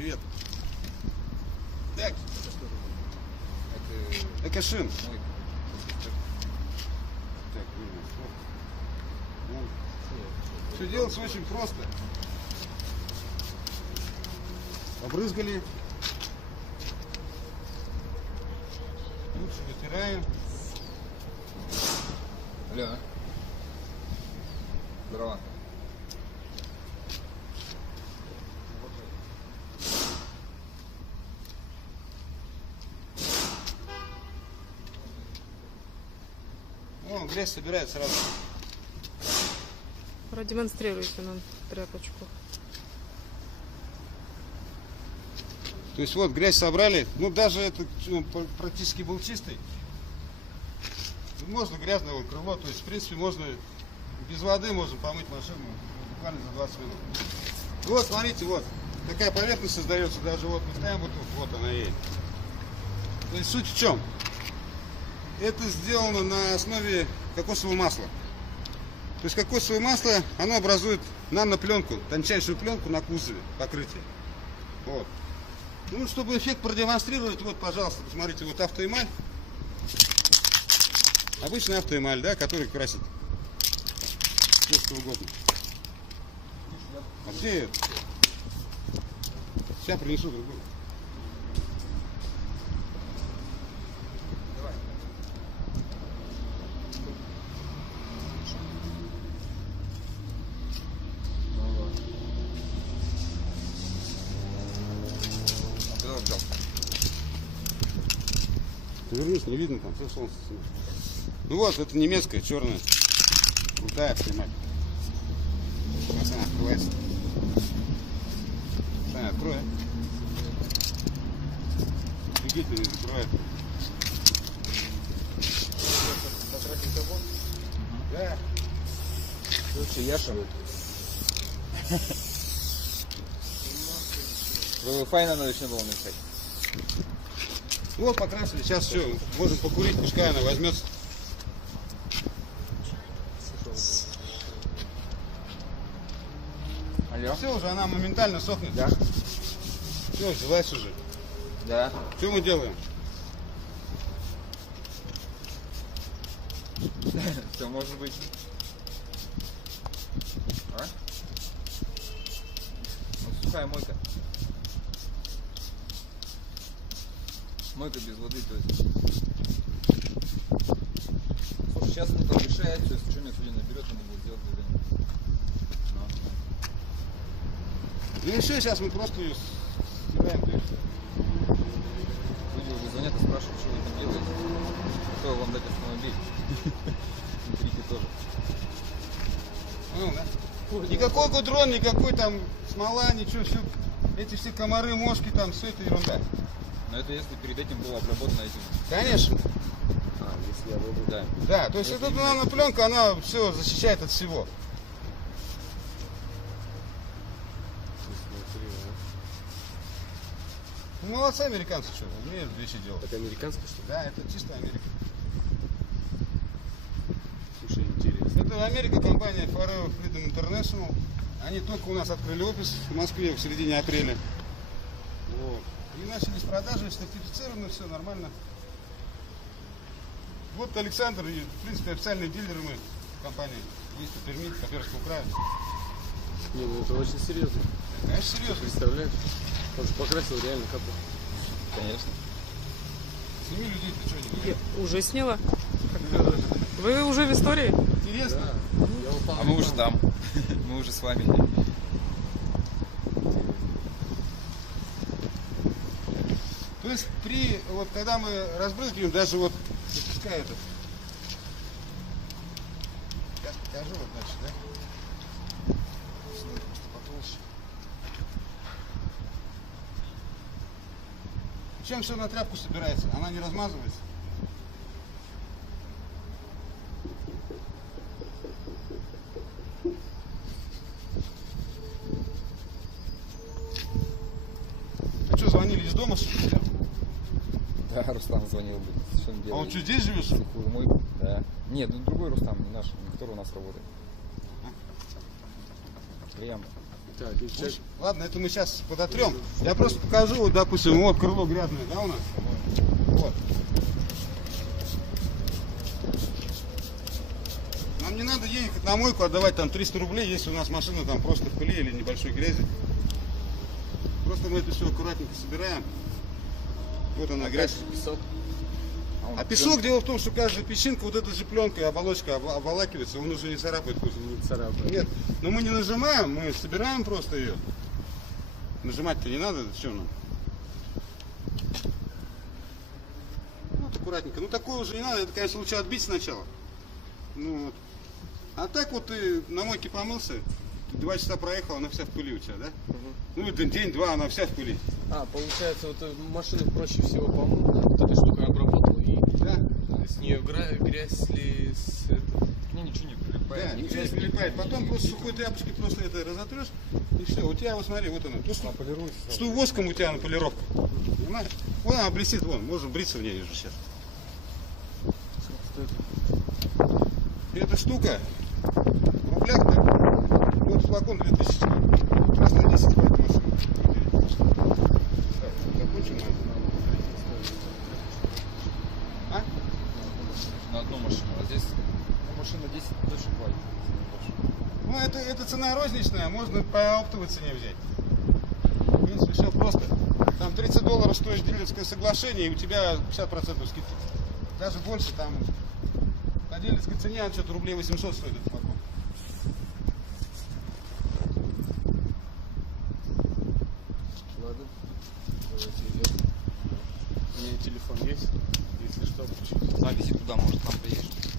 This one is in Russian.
Привет. Так, Это Экошин. мой. Так, Все делается очень просто. Обрызгали. Лучше вытираем. Алло. Здорово. Грязь собирает сразу. Продемонстрируйте нам тряпочку. То есть вот грязь собрали. Ну даже это ну, практически был чистый. Можно грязное вот крыло. То есть в принципе можно без воды можно помыть машину буквально за 20 минут. Вот смотрите, вот такая поверхность создается. Даже вот мы ставим вот тут, вот она есть. То есть суть в чем? Это сделано на основе кокосового масла. То есть кокосовое масло, оно образует нанопленку, тончайшую пленку на кузове покрытия. Вот. Ну, чтобы эффект продемонстрировать, вот, пожалуйста, посмотрите, вот автоэмаль. Обычный автоэмаль, да, который красит. Все, что угодно. А где? Сейчас принесу другую. Ты вернись, не видно там, все солнце светит. Ну вот, это немецкая, черная. Крутая автоэмаль. Сейчас она открывается. Саня, открой. Двигатель не закрывает. Да. Слушай, Яша. Вы файно начне было написать. Вот покрасили, сейчас все, можем покурить, пускай она возьмется. Алло. Все уже, она моментально сохнет. Да? Все, взялась уже. Да. Что мы делаем? Все может быть. А? Ну, сухая мойка. Мойка без воды, то есть. Слушай, сейчас ну там решает, все, если что меня сегодня наберет, надо будет сделать задание. Ну и все, сейчас мы просто ее стираем. то есть. Люди уже звонят и спрашивают, что вы там делаете. Кто вам дать автомобиль? Смотрите тоже. Понял, да? Никакой гудрон, никакой там смола, ничего, все. Эти все комары, мошки, там, все это ерунда. Но это если перед этим было обработано этим. Конечно. А, если я выбрал. Да. Да, то есть эта нанопленка, она все защищает от всего. Ну, молодцы американцы, что, умеют вещи делать. Это американская что ли? Да, это чисто Америка. Слушай, интересно. Это Америка, компания Forever Freedom International. Они только у нас открыли офис в Москве в середине апреля. Вот. И начали с продажи, сертифицировано, все нормально. Вот Александр, и, в принципе, официальные дилеры мы компании есть в Перми, Коперского края. Не, ну это очень серьезно. Конечно, серьезно. Представляешь? Он же покрасил реально капот. Конечно. Сними людей, ты что, не говоришь? Я уже сняла. Вы уже в истории? Интересно? Упал. А мы уже там. Мы уже с вами. Есть при, вот когда мы разбрызгиваем, даже вот, запуская это, сейчас покажу вот дальше, да? Причем все на тряпку собирается, она не размазывается. А что, звонили из дома? что? Да, Рустам звонил. Что он А он что, здесь живет? что ли? Мойку. Да. Нет, ну другой Рустам, не наш, не который у нас работает. Приятно. Так, и чек. Ладно, это мы сейчас подотрем. Я просто покажу, вот, допустим, вот крыло грязное, да, у нас? Вот. Нам не надо ехать на мойку, отдавать там 300 рублей, если у нас машина там просто в пыли или небольшой грязи. Просто мы это все аккуратненько собираем. Вот она грязь. Песок. он А песок, дело в том, что каждая песчинка, вот эта же пленка, оболочка обволакивается, он уже не царапает кожу. Не царапает. Нет, но мы не нажимаем, мы собираем просто ее. Нажимать-то не надо, зачем нам? Вот аккуратненько. Ну такое уже не надо, это, конечно, лучше отбить сначала. Ну вот. А так вот ты на мойке помылся, два часа проехал, она вся в пыли у тебя, да? Ну это день-два, она вся в пыли. А, получается, вот э, машину проще всего помыл, да? вот этой штукой обработал, и Да? с нее грязь ли с К ней ничего не Да, прилипает. ничего не прилипает. Потом просто сухой тряпочкой просто это разотрешь, и все. У тебя, вот смотри, вот она. Просто, что воском у тебя на полировка. Понимаешь? Вон она блестит, вон, можно бриться в ней уже сейчас. Эта штука в рублях флакон 2000. Раз на 10 хватит машины. Так, закончим. А? На одну машину. А здесь машина 10 точно хватит. Ну, это, это цена розничная, можно по оптовой цене взять. В принципе, все просто. Там 30 долларов стоит дилерское соглашение, и у тебя 50% скидки. Даже больше, там на дилерской цене что-то рублей 800 стоит этот флакон. Ладно. Давайте идем. У меня телефон есть, если что, включить. А, вези туда, может, там приедешь.